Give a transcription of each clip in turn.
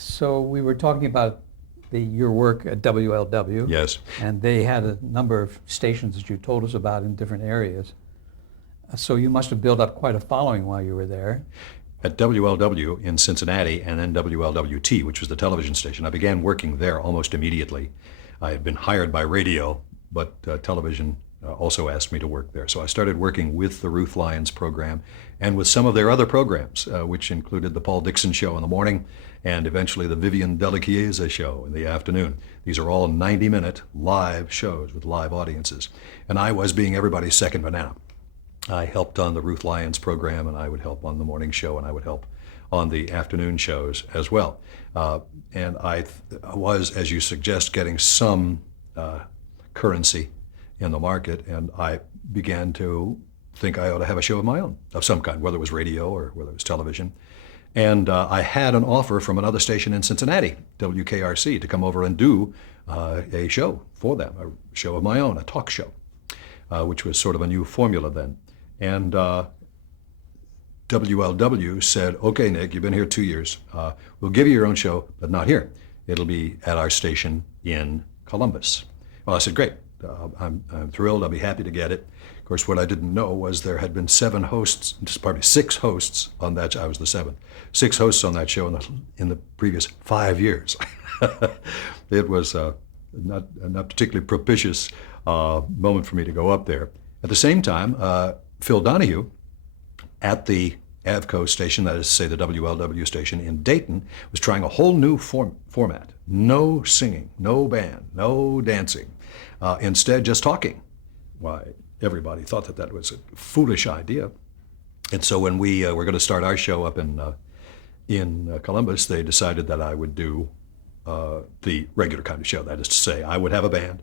So we were talking about your work at WLW. Yes. And they had a number of stations that you told us about in different areas. So you must have built up quite a following while you were there. At WLW in Cincinnati and then WLWT, which was the television station, I began working there almost immediately. I had been hired by radio, but television also asked me to work there. So I started working with the Ruth Lyons program and with some of their other programs, which included the Paul Dixon Show in the morning and eventually the Vivian Delachiesa Show in the afternoon. These are all 90-minute live shows with live audiences. And I was being everybody's second banana. I helped on the Ruth Lyons program, and I would help on the morning show, and I would help on the afternoon shows as well. And I was, as you suggest, getting some currency in the market, and I began to think I ought to have a show of my own of some kind, whether it was radio or whether it was television. And I had an offer from another station in Cincinnati, WKRC, to come over and do a show for them, a show of my own, a talk show, which was sort of a new formula then. And WLW said, okay, Nick, you've been here 2 years. We'll give you your own show, but not here. It'll be at our station in Columbus. Well, I said, great. I'm thrilled. I'll be happy to get it. Of course, what I didn't know was there had been 6 hosts on that. I was the 7th. 6 hosts on that show in the previous 5 years. It was not particularly propitious moment for me to go up there. At the same time, Phil Donahue at the AVCO station, that is to say the WLW station in Dayton, was trying a whole new format. No singing, no band, no dancing. Instead, just talking. Why, everybody thought that was a foolish idea. And so when we were going to start our show up in Columbus, they decided that I would do the regular kind of show. That is to say, I would have a band,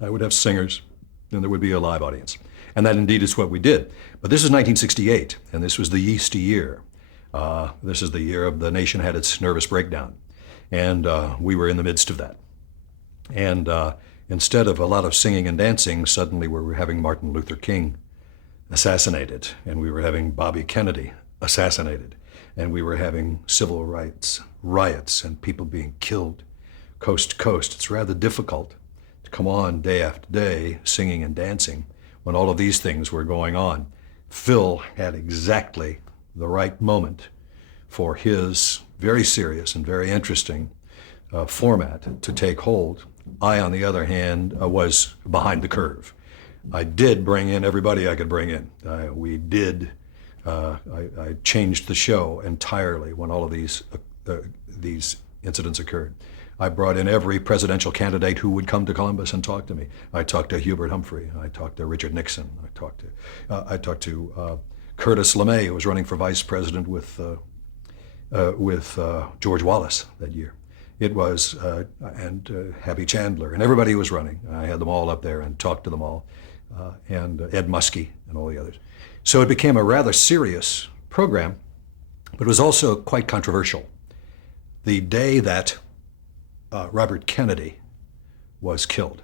I would have singers, and there would be a live audience. And that indeed is what we did. But this is 1968, and this was the yeasty year. This is the year of the nation had its nervous breakdown. And we were in the midst of that. And instead of a lot of singing and dancing, suddenly we were having Martin Luther King assassinated, and we were having Bobby Kennedy assassinated, and we were having civil rights riots and people being killed coast to coast. It's rather difficult to come on day after day singing and dancing when all of these things were going on. Phil had exactly the right moment for his very serious and very interesting format to take hold. I, on the other hand, was behind the curve. I did bring in everybody I could bring in. I changed the show entirely when all of these incidents occurred. I brought in every presidential candidate who would come to Columbus and talk to me. I talked to Hubert Humphrey. I talked to Richard Nixon. I talked to Curtis LeMay, who was running for vice president with George Wallace that year. It was and Happy Chandler, and everybody was running. I had them all up there and talked to them all, and Ed Muskie and all the others. So it became a rather serious program, but it was also quite controversial. The day that Robert Kennedy was killed,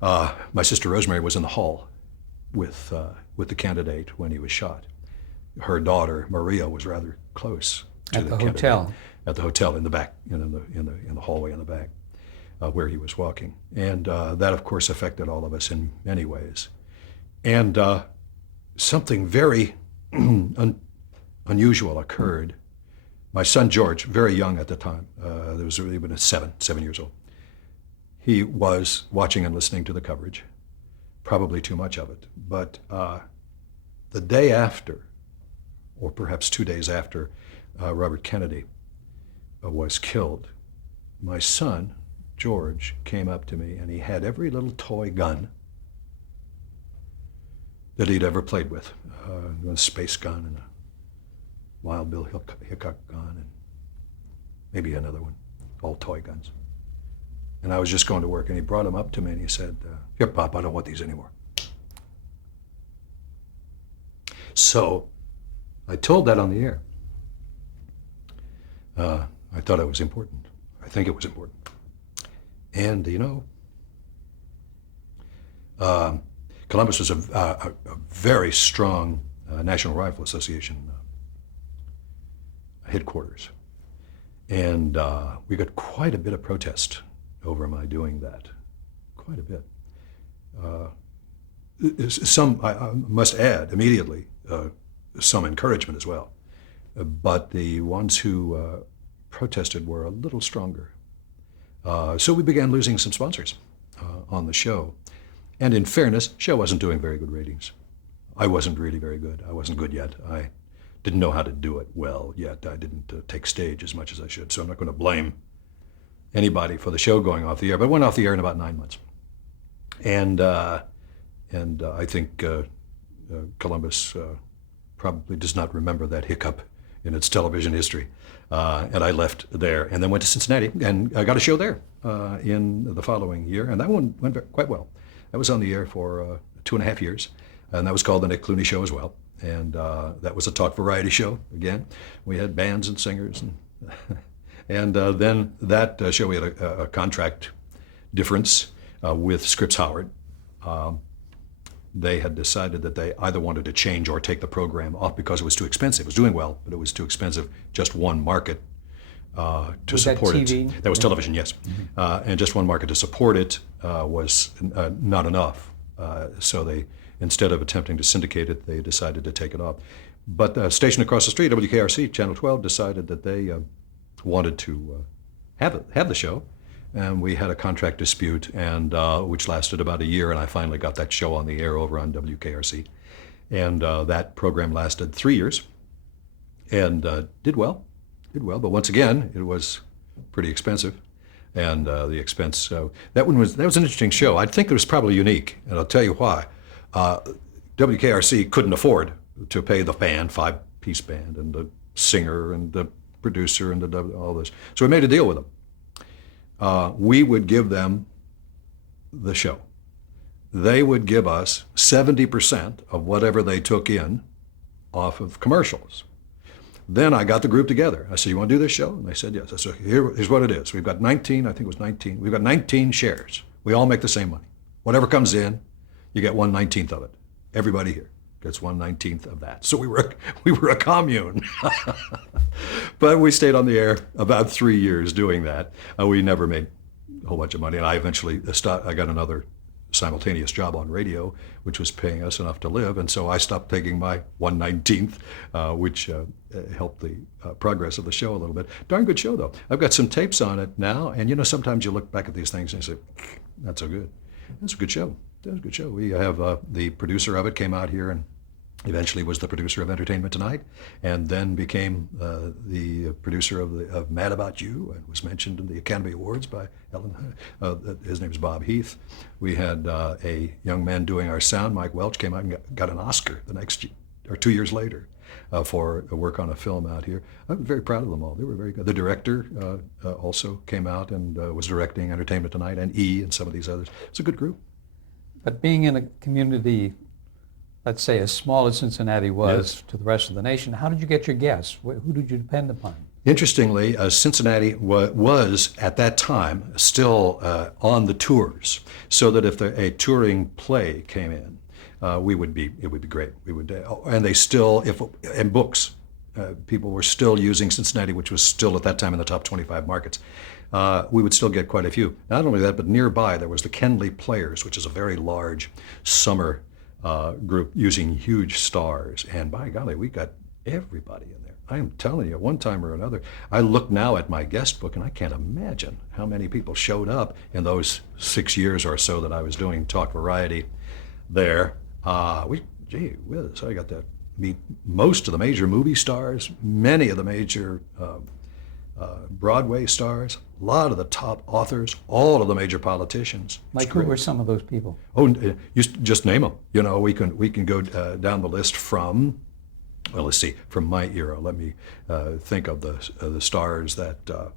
my sister Rosemary was in the hall with the candidate when he was shot. Her daughter Maria was rather close to at the candidate. hotel. At the hotel in the back, in the hallway in the back, where he was walking, and that of course affected all of us in many ways. And something very unusual occurred. My son George, very young at the time, there was really been 7 years old. He was watching and listening to the coverage, probably too much of it. But the day after, or perhaps 2 days after, Robert Kennedy was killed, my son George came up to me and he had every little toy gun that he'd ever played with, a space gun and a Wild Bill Hickok gun and maybe another one, all toy guns. And I was just going to work, and he brought them up to me and he said, "Here, Pop, I don't want these anymore." So I told that on the air. I thought it was important. I think it was important. And, Columbus was a very strong National Rifle Association headquarters. And we got quite a bit of protest over my doing that, quite a bit. Some, I must add immediately, some encouragement as well. But the ones who protested were a little stronger. So we began losing some sponsors on the show. And in fairness, show wasn't doing very good ratings. I wasn't really very good. I wasn't good yet. I didn't know how to do it well yet. I didn't take stage as much as I should. So I'm not going to blame anybody for the show going off the air. But it went off the air in about 9 months. And I think Columbus probably does not remember that hiccup in its television history. And I left there and then went to Cincinnati, and I got a show there in the following year, and that one went quite well. That was on the air for 2.5 years, and that was called The Nick Clooney Show as well. And that was a talk variety show again. We had bands and singers, and then that show, we had a contract difference with Scripps Howard. They had decided that they either wanted to change or take the program off because it was too expensive. It was doing well, but it was too expensive. Just one market to Was support that TV? it. That was television, yes. And just one market to support it was not enough. So they, instead of attempting to syndicate it, they decided to take it off. But the station across the street, WKRC, Channel 12, decided that they wanted to have the show. And we had a contract dispute, and which lasted about a year, and I finally got that show on the air over on WKRC. And that program lasted 3 years, and did well, but once again, it was pretty expensive. And the expense, that was an interesting show. I think it was probably unique, and I'll tell you why. WKRC couldn't afford to pay the band, 5-piece band, and the singer, and the producer, and all this. So we made a deal with them. We would give them the show. They would give us 70% of whatever they took in off of commercials. Then I got the group together. I said, you want to do this show? And they said, yes. I said, here's what it is. We've got 19, I think it was 19. We've got 19 shares. We all make the same money. Whatever comes in, you get 1/19 of it. Everybody here gets 1/19 of that. So we were a commune. But we stayed on the air about 3 years doing that. We never made a whole bunch of money. And I eventually I got another simultaneous job on radio, which was paying us enough to live. And so I stopped taking my 1/19, which helped the progress of the show a little bit. Darn good show, though. I've got some tapes on it now. And, you know, sometimes you look back at these things and you say, not so good. That's a good show. That was a good show. We have the producer of it came out here and eventually was the producer of Entertainment Tonight, and then became the producer of Mad About You, and was mentioned in the Academy Awards by Ellen. His name is Bob Heath. We had a young man doing our sound, Mike Welch, came out and got an Oscar the next or 2 years later for work on a film out here. I'm very proud of them all. They were very good. The director also came out and was directing Entertainment Tonight and E! And some of these others. It's a good group. But being in a community, let's say as small as Cincinnati was Yes. to the rest of the nation, how did you get your guests? Who did you depend upon? Interestingly, Cincinnati was at that time still on the tours, so that if a touring play came in, it would be great. We would, and they still, and books, people were still using Cincinnati, which was still at that time in the top 25 markets. We would still get quite a few. Not only that, but nearby there was the Kenley Players, which is a very large summer group using huge stars. And by golly, we got everybody in there. I am telling you, at one time or another, I look now at my guest book and I can't imagine how many people showed up in those 6 years or so that I was doing talk variety there. Gee whiz, I got to meet most of the major movie stars, many of the major Broadway stars, a lot of the top authors, all of the major politicians. Like who were some of those people? Oh, you just name them. You know, we can go down the list from, well, let's see, from my era. Let me think of the stars that,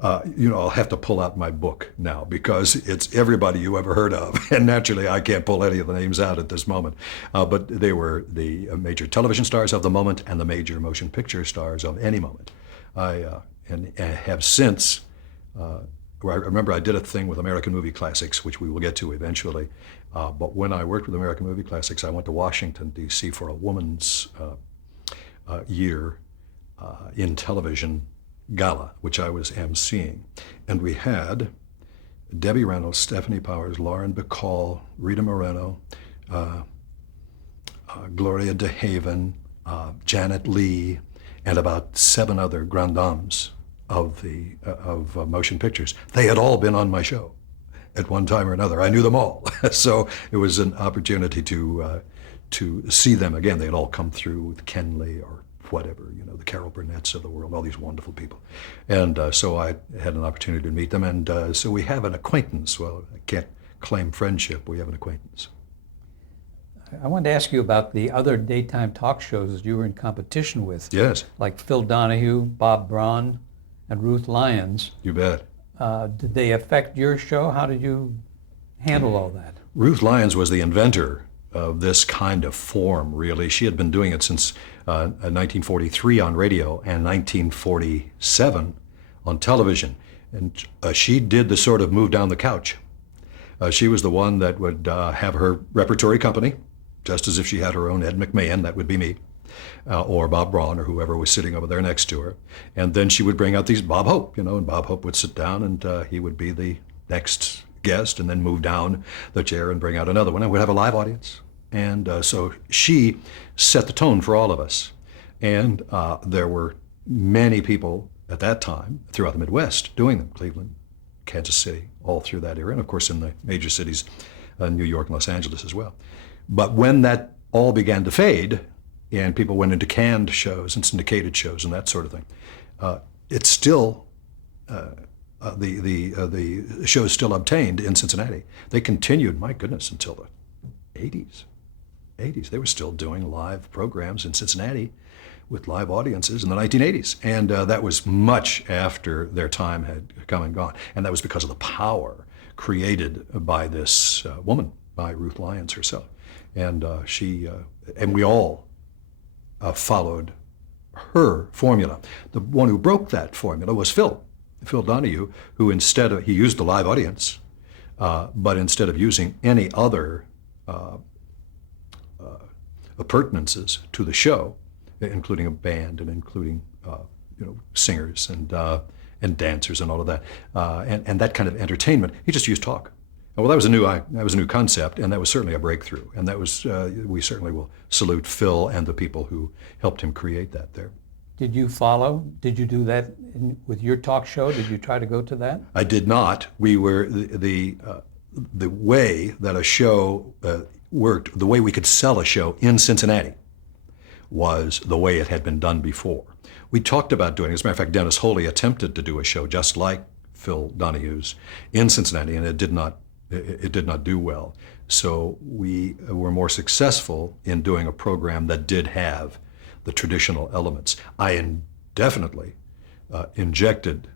I'll have to pull out my book now because it's everybody you ever heard of. And naturally, I can't pull any of the names out at this moment. But they were the major television stars of the moment and the major motion picture stars of any moment. And have since, I remember I did a thing with American Movie Classics, which we will get to eventually. But when I worked with American Movie Classics, I went to Washington, D.C. for a woman's year in television gala, which I was emceeing. And we had Debbie Reynolds, Stephanie Powers, Lauren Bacall, Rita Moreno, Gloria DeHaven, Janet Leigh, and about 7 other grand dames of motion pictures. They had all been on my show at one time or another. I knew them all, so it was an opportunity to see them again. They had all come through with Ken Lee or whatever, the Carol Burnett's of the world, all these wonderful people. And so I had an opportunity to meet them, and so we have an acquaintance. Well, I can't claim friendship. We have an acquaintance. I wanted to ask you about the other daytime talk shows that you were in competition with. Yes. Like Phil Donahue, Bob Braun, and Ruth Lyons. You bet. Did they affect your show? How did you handle all that? Ruth Lyons was the inventor of this kind of form, really. She had been doing it since 1943 on radio and 1947 on television. And she did the sort of move down the couch. She was the one that would have her repertory company, just as if she had her own Ed McMahon, that would be me, or Bob Braun, or whoever was sitting over there next to her. And then she would bring out these Bob Hope, and Bob Hope would sit down, and he would be the next guest, and then move down the chair and bring out another one, and we'd have a live audience. And so she set the tone for all of us. And there were many people at that time throughout the Midwest doing them, Cleveland, Kansas City, all through that era, and of course in the major cities, New York and Los Angeles as well. But when that all began to fade, and people went into canned shows and syndicated shows and that sort of thing, it's still the shows still obtained in Cincinnati. They continued, my goodness, until the 80s. They were still doing live programs in Cincinnati with live audiences in the 1980s. And that was much after their time had come and gone. And that was because of the power created by this woman, by Ruth Lyons herself. And and we all followed her formula. The one who broke that formula was Phil Donahue, who he used the live audience, but instead of using any other appurtenances to the show, including a band and including singers and dancers and all of that, and that kind of entertainment, he just used talk. Well, that was a new concept, and that was certainly a breakthrough. And that was we certainly will salute Phil and the people who helped him create that there. Did you follow? Did you do that with your talk show? Did you try to go to that? I did not. We were the way that a show worked, the way we could sell a show in Cincinnati was the way it had been done before. We talked about doing it. As a matter of fact, Dennis Holey attempted to do a show just like Phil Donahue's in Cincinnati, and it did not do well. So we were more successful in doing a program that did have the traditional elements. I definitely injected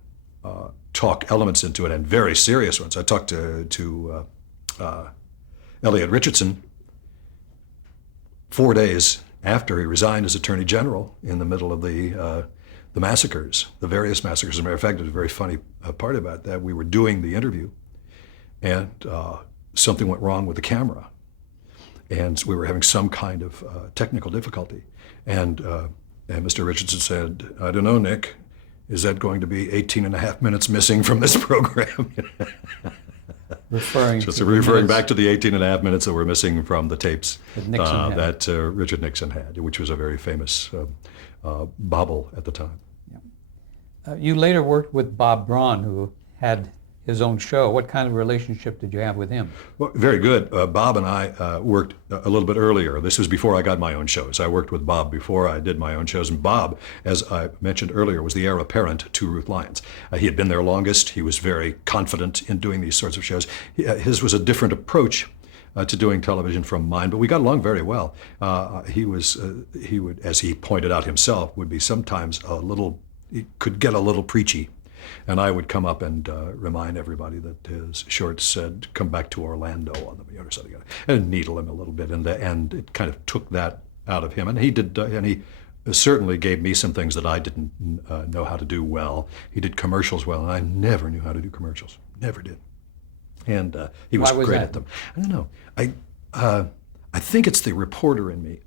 talk elements into it, and very serious ones. I talked to Elliot Richardson 4 days after he resigned as Attorney General in the middle of the massacres, the various massacres. As a matter of fact, there's a very funny part about that. We were doing the interview, and something went wrong with the camera, and we were having some kind of technical difficulty. And Mr. Richardson said, "I don't know, Nick, is that going to be 18 and a half minutes missing from this program?" Referring back to the 18 and a half minutes that were missing from the tapes that Richard Nixon had, which was a very famous bobble at the time. Yeah. You later worked with Bob Braun, who had his own show. What kind of relationship did you have with him? Well, very good. Bob and I worked a little bit earlier. This was before I got my own shows. I worked with Bob before I did my own shows. And Bob, as I mentioned earlier, was the heir apparent to Ruth Lyons. He had been there longest. He was very confident in doing these sorts of shows. His was a different approach to doing television from mine, but we got along very well. He would, as he pointed out himself, would be sometimes he could get a little preachy. And I would come up and remind everybody that his shorts said, "Come back to Orlando" on them, or something, and needle him a little bit. And it kind of took that out of him. And he did, and he certainly gave me some things that I didn't know how to do well. He did commercials well, and I never knew how to do commercials. Never did. And he was great at them. I don't know. I think it's the reporter in me.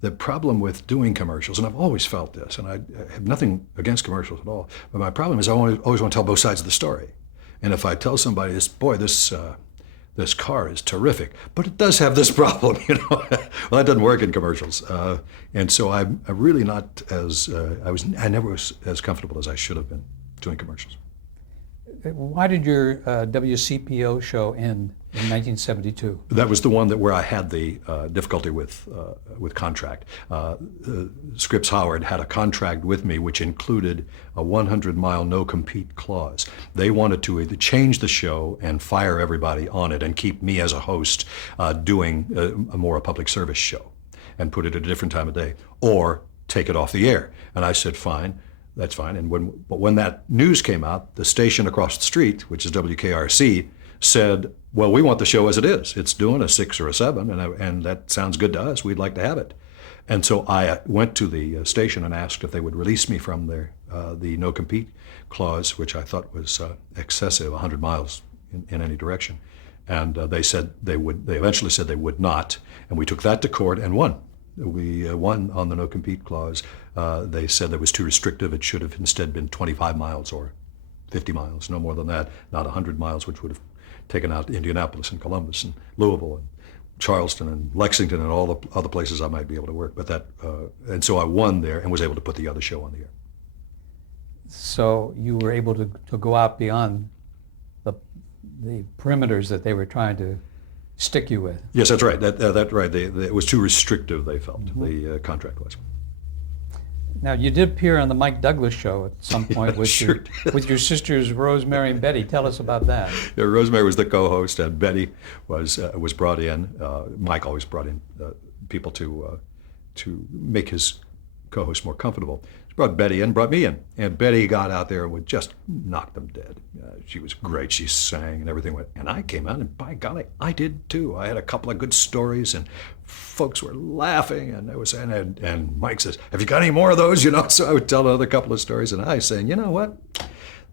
the problem with doing commercials, and I've always felt this, and I have nothing against commercials at all, but my problem is I always want to tell both sides of the story. And if I tell somebody, this car is terrific, but it does have this problem, well, that doesn't work in commercials. And so I'm really not I never was as comfortable as I should have been doing commercials. Why did your WCPO show end in 1972? That was the one where I had the difficulty with contract. Scripps Howard had a contract with me which included a 100-mile no-compete clause. They wanted to either change the show and fire everybody on it and keep me as a host doing a public service show and put it at a different time of day, or take it off the air. And I said, fine. That's fine. But when that news came out, the station across the street, which is WKRC, said, well, we want the show as it is. It's doing a 6 or a 7, and that sounds good to us. We'd like to have it. And so I went to the station and asked if they would release me from the no-compete clause, which I thought was excessive, 100 miles in any direction. And they said they would. They eventually said they would not, and we took that to court and won. We won on the no-compete clause. They said that was too restrictive. It should have instead been 25 miles or 50 miles, no more than that, not 100 miles, which would have taken out Indianapolis and Columbus and Louisville and Charleston and Lexington and all the other places I might be able to work. But and so I won there and was able to put the other show on the air. So you were able to go out beyond the perimeters that they were trying to stick you with. Yes, that's right. That's right. It was too restrictive, they felt, the contract was. Now, you did appear on the Mike Douglas show at some point with, Sure with your sisters Rosemary and Betty. Tell us about that. Yeah, Rosemary was the co-host, and Betty was brought in. Mike always brought in people to make his co-host more comfortable. She brought Betty in, brought me in, and Betty got out there and would just knock them dead. She was great. She sang and everything went. And I came out, and by golly, I did too. I had a couple of good stories, and folks were laughing, and and Mike says, "Have you got any more of those?" So I would tell another couple of stories, and I was saying, you know what?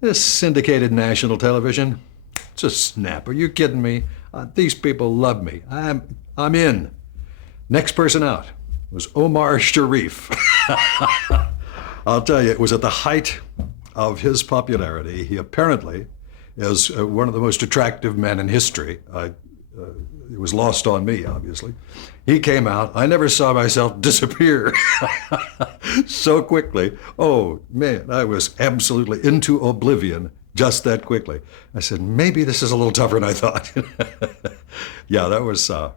This syndicated national television, it's a snap. Are you kidding me? These people love me. I'm in. Next person out was Omar Sharif. I'll tell you, it was at the height of his popularity. He apparently is one of the most attractive men in history. It was lost on me, obviously. He came out. I never saw myself disappear so quickly. Oh, man, I was absolutely into oblivion just that quickly. I said, maybe this is a little tougher than I thought. Yeah, that was a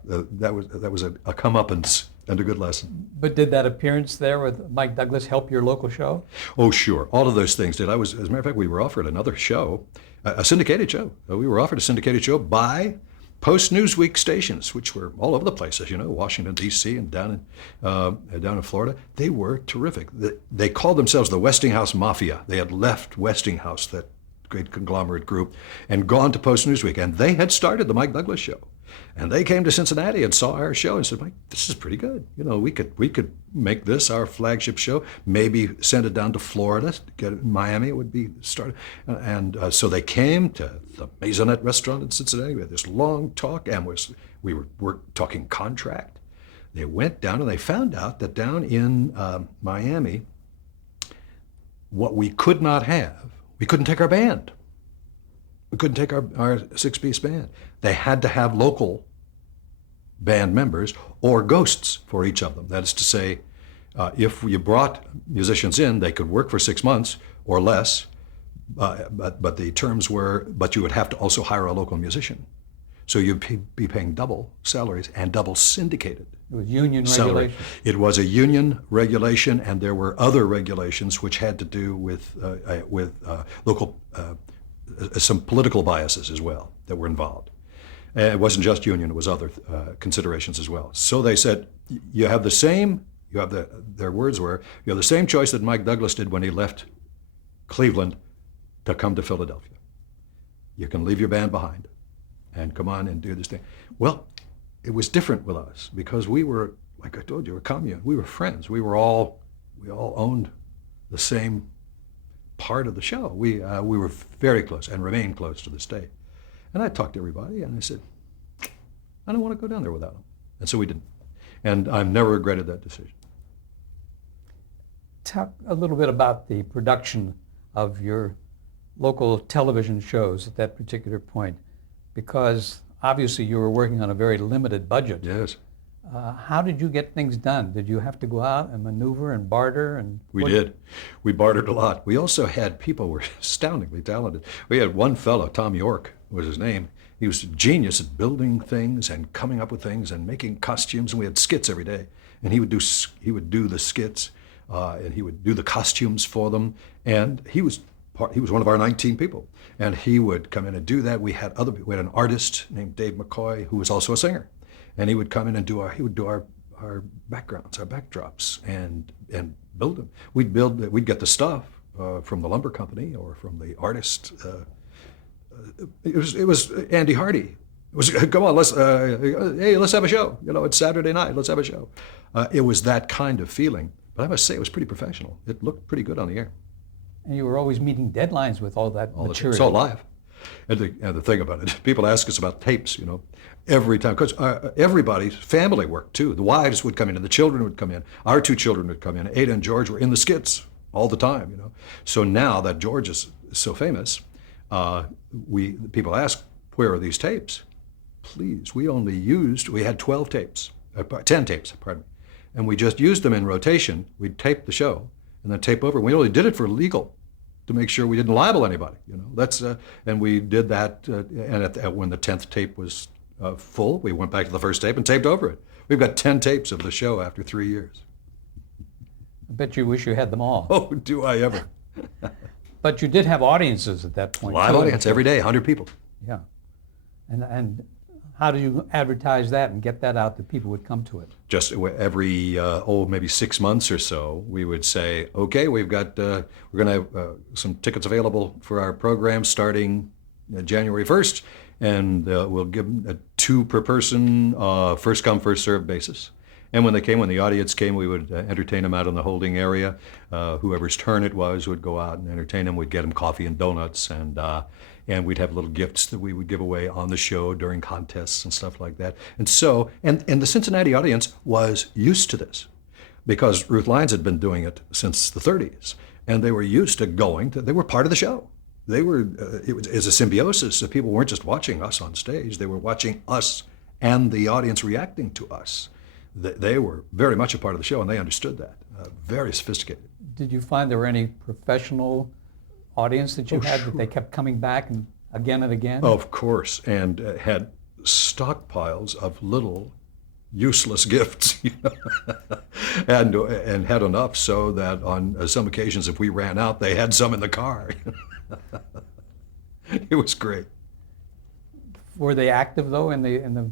comeuppance and a good lesson. But did that appearance there with Mike Douglas help your local show? Oh, sure. All of those things did. As a matter of fact, we were offered another show, a syndicated show. We were offered a syndicated show by post-Newsweek stations, which were all over the places, Washington, D.C. and down in Florida. They were terrific. They called themselves the Westinghouse Mafia. They had left Westinghouse, that great conglomerate group, and gone to post-Newsweek. And they had started the Mike Douglas show. And they came to Cincinnati and saw our show and said, Mike, this is pretty good. We could make this our flagship show, maybe send it down to Florida, get it in Miami, it would be started. And so they came to the Maisonette restaurant in Cincinnati. We had this long talk, and we were talking contract. They went down and they found out that down in Miami, what we could not have, we couldn't take our band. We couldn't take our six-piece band. They had to have local band members or ghosts for each of them. That is to say, if you brought musicians in, they could work for 6 months or less, but the terms were, but you would have to also hire a local musician. So you'd be paying double salaries and double syndicated. It was union salary. regulation. It was a union regulation, and there were other regulations which had to do with local, some political biases as well that were involved. And it wasn't just union; it was other considerations as well. So they said, you have the same. Their words were, you have the same choice that Mike Douglas did when he left Cleveland to come to Philadelphia. You can leave your band behind and come on and do this thing. Well, it was different with us because we were, like I told you, a commune. We were friends. We all owned the same part of the show. We were very close and remain close to this day. And I talked to everybody, and I said, I don't want to go down there without them. And so we didn't. And I've never regretted that decision. talk a little bit about the production of your local television shows at that particular point, because obviously you were working on a very limited budget. Yes. How did you get things done? Did you have to go out and maneuver and barter? And We did. We bartered a lot. We also had people who were astoundingly talented. We had one fellow, Tom York was his name. He was a genius at building things and coming up with things and making costumes. And we had skits every day. And he would do the skits, and he would do the costumes for them. And he was one of our 19 people. And he would come in and do that. We had an artist named Dave McCoy who was also a singer. And he would come in and do our backgrounds, our backdrops, and build them. We'd get the stuff from the lumber company or from the artist. It was Andy Hardy. It was, come on, let's have a show. It's Saturday night. Let's have a show. It was that kind of feeling. But I must say, it was pretty professional. It looked pretty good on the air. And you were always meeting deadlines with all that material. It's all live. And the thing about it, people ask us about tapes, every time, because everybody's family worked too. The wives would come in and the children would come in. Our 2 children would come in. Ada and George were in the skits all the time, So now that George is so famous, people ask, where are these tapes? Please, we had 12 tapes, 10 tapes, pardon me. And we just used them in rotation. We'd tape the show and then tape over. We only did it for legal, to make sure we didn't libel anybody. And we did that. And when the 10th tape was full, we went back to the first tape and taped over it. We've got 10 tapes of the show after 3 years. I bet you wish you had them all. Oh, do I ever? But you did have audiences at that point. Live audience every day, 100 people. Yeah. And how do you advertise that and get that out that people would come to it? Just every maybe 6 months or so, we would say, okay, we're going to have some tickets available for our program starting January 1st, and we'll give them 2 per person, first come, first served basis. And when the audience came, we would entertain them out in the holding area. Whoever's turn it was would go out and entertain them. We'd get them coffee and donuts, and we'd have little gifts that we would give away on the show during contests and stuff like that. And so, and the Cincinnati audience was used to this, because Ruth Lyons had been doing it since the 30s, and they were used to they were part of the show. It was a symbiosis. So people weren't just watching us on stage; they were watching us and the audience reacting to us. They were very much a part of the show, and they understood that. Very sophisticated. Did you find there were any professional audience that you had that they kept coming back and again? Of course, and had stockpiles of little useless gifts, and had enough so that on some occasions, if we ran out, they had some in the car. It was great. Were they active though in the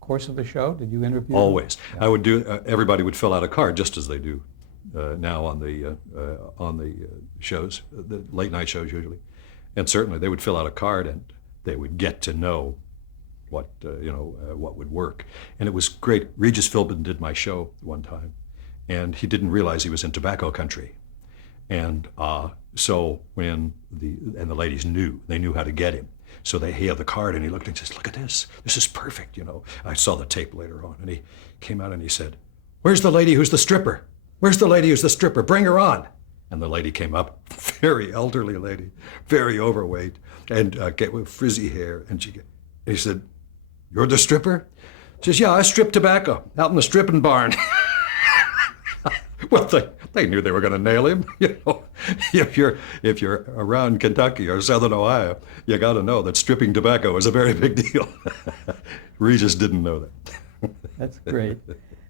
course of the show? Did you interview them? Always. Yeah. I would do. Everybody would fill out a card, just as they do now on the shows, the late night shows usually, and certainly they would fill out a card and they would get to know what would work. And it was great. Regis Philbin did my show one time, and he didn't realize he was in tobacco country, and so when the ladies knew how to get him. So he had the card, and he looked and says, "Look at this. This is perfect." I saw the tape later on, and he came out and he said, "Where's the lady who's the stripper? Where's the lady who's the stripper? Bring her on." And the lady came up, very elderly lady, very overweight, and with frizzy hair. And he said, "You're the stripper?" She says, "Yeah, I strip tobacco out in the stripping barn." Well, they knew they were going to nail him. If you're around Kentucky or Southern Ohio, you got to know that stripping tobacco is a very big deal. Regis didn't know that. That's great.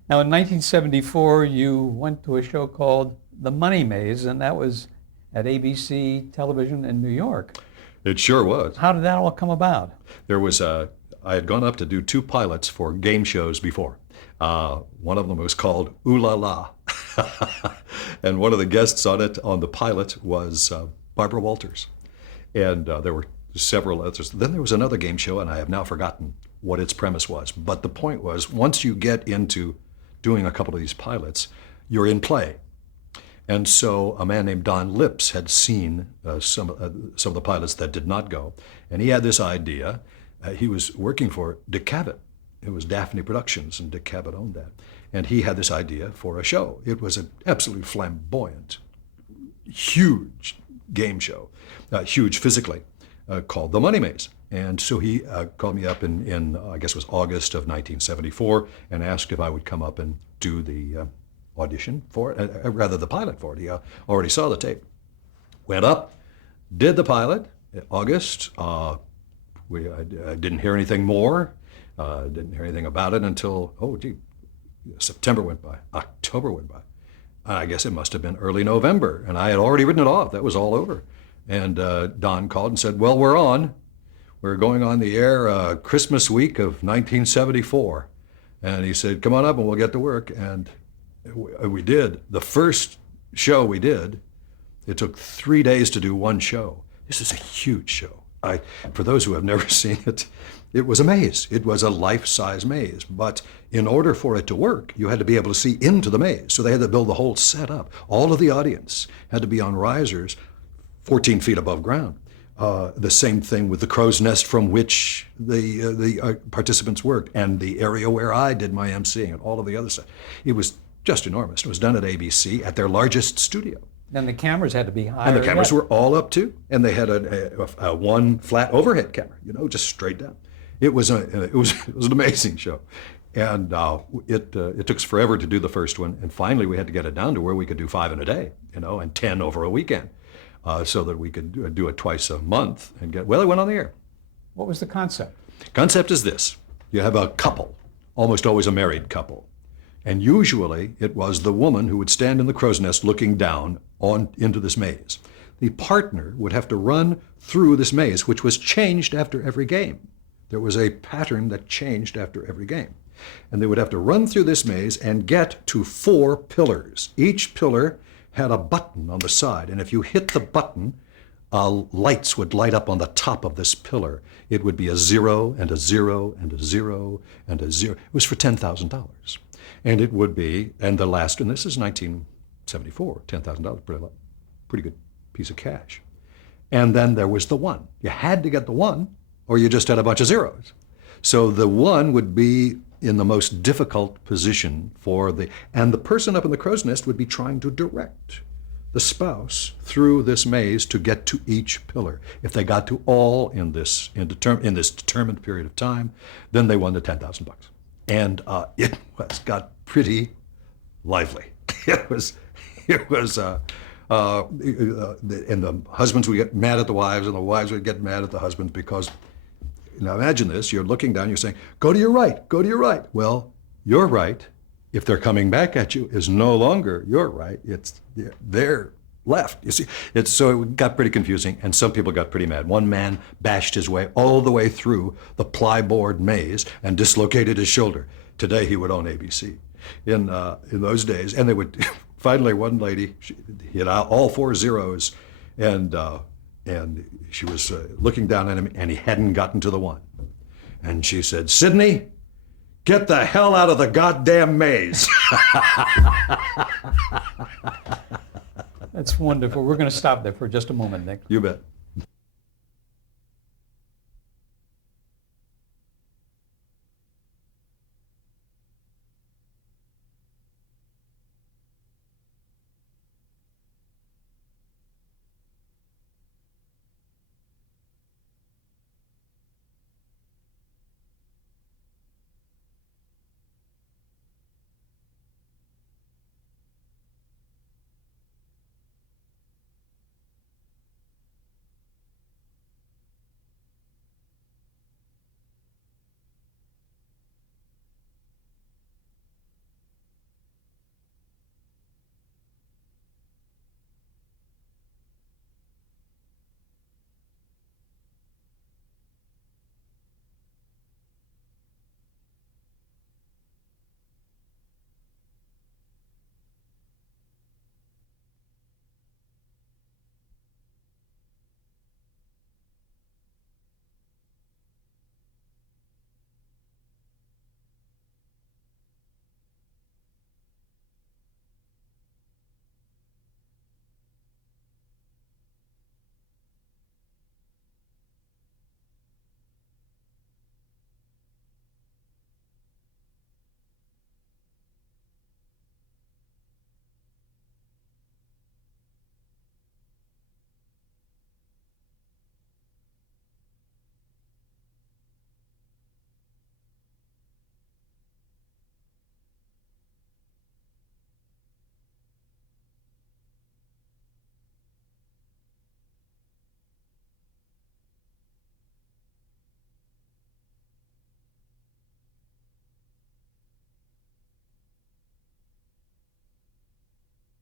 Now, in 1974, you went to a show called The Money Maze, and that was at ABC television in New York. It sure was. How did that all come about? I had gone up to do 2 pilots for game shows before. One of them was called Ooh La La. And one of the guests on the pilot was Barbara Walters. And there were several others. Then there was another game show, and I have now forgotten what its premise was. But the point was, once you get into doing a couple of these pilots, you're in play. And so a man named Don Lips had seen some of the pilots that did not go. And he had this idea. He was working for Dick Cavett. It was Daphne Productions, and Dick Cavett owned that. And he had this idea for a show. It was an absolutely flamboyant huge game show, huge physically, called the Money Maze. And so he called me up in I guess it was August of 1974, and asked if I would come up and do the audition for it, rather the pilot for it. He already saw the tape. Went up, did the pilot in August. I didn't hear anything more. Didn't hear anything about it until, September went by, October went by. I guess it must have been early November, and I had already written it off. That was all over. And Don called and said, well, we're on. We're going on the air Christmas week of 1974. And he said, come on up and we'll get to work. And we did. The first show we did, it took 3 days to do one show. This is a huge show. For those who have never seen it, it was a maze. It was a life-size maze. But in order for it to work, you had to be able to see into the maze. So they had to build the whole setup. All of the audience had to be on risers 14 feet above ground. The same thing with the crow's nest from which the participants worked, and the area where I did my emceeing and all of the other stuff. It was just enormous. It was done at ABC at their largest studio. And the cameers had to be higher. And the cameras yet. were all up too, and they had a one flat overhead camera, just straight down. It was an amazing show, and it took us forever to do the first one, and finally we had to get it down to where we could do 5 in a day, and 10 over a weekend, so that we could do it twice a month and it went on the air. What was the concept? Concept is this: you have a couple, almost always a married couple. And usually it was the woman who would stand in the crow's nest looking down into this maze. The partner would have to run through this maze, which was changed after every game. There was a pattern that changed after every game. And they would have to run through this maze and get to 4 pillars. Each pillar had a button on the side, and if you hit the button, lights would light up on the top of this pillar. It would be a 0 and a 0 and a 0 and a 0. It was for $10,000. And it would be, and the last, and this is 1974, $10,000, pretty good piece of cash. And then there was the 1. You had to get the 1, or you just had a bunch of zeros. So the 1 would be in the most difficult position and the person up in the crow's nest would be trying to direct the spouse through this maze to get to each pillar. If they got to all in this determined period of time, then they won the $10,000. And it got pretty lively. And the husbands would get mad at the wives, and the wives would get mad at the husbands because, now imagine this: you're looking down, you're saying, "Go to your right, go to your right." Well, your right, if they're coming back at you, is no longer your right; it's their left. You see, so it got pretty confusing, and some people got pretty mad. One man bashed his way all the way through the plyboard maze and dislocated his shoulder. Today he would own ABC. In those days, and they would finally, one lady, she hit out all 4 zeros, and she was looking down at him, and he hadn't gotten to the 1, and she said, "Sidney, get the hell out of the goddamn maze." That's wonderful. We're going to stop there for just a moment, Nick. You bet.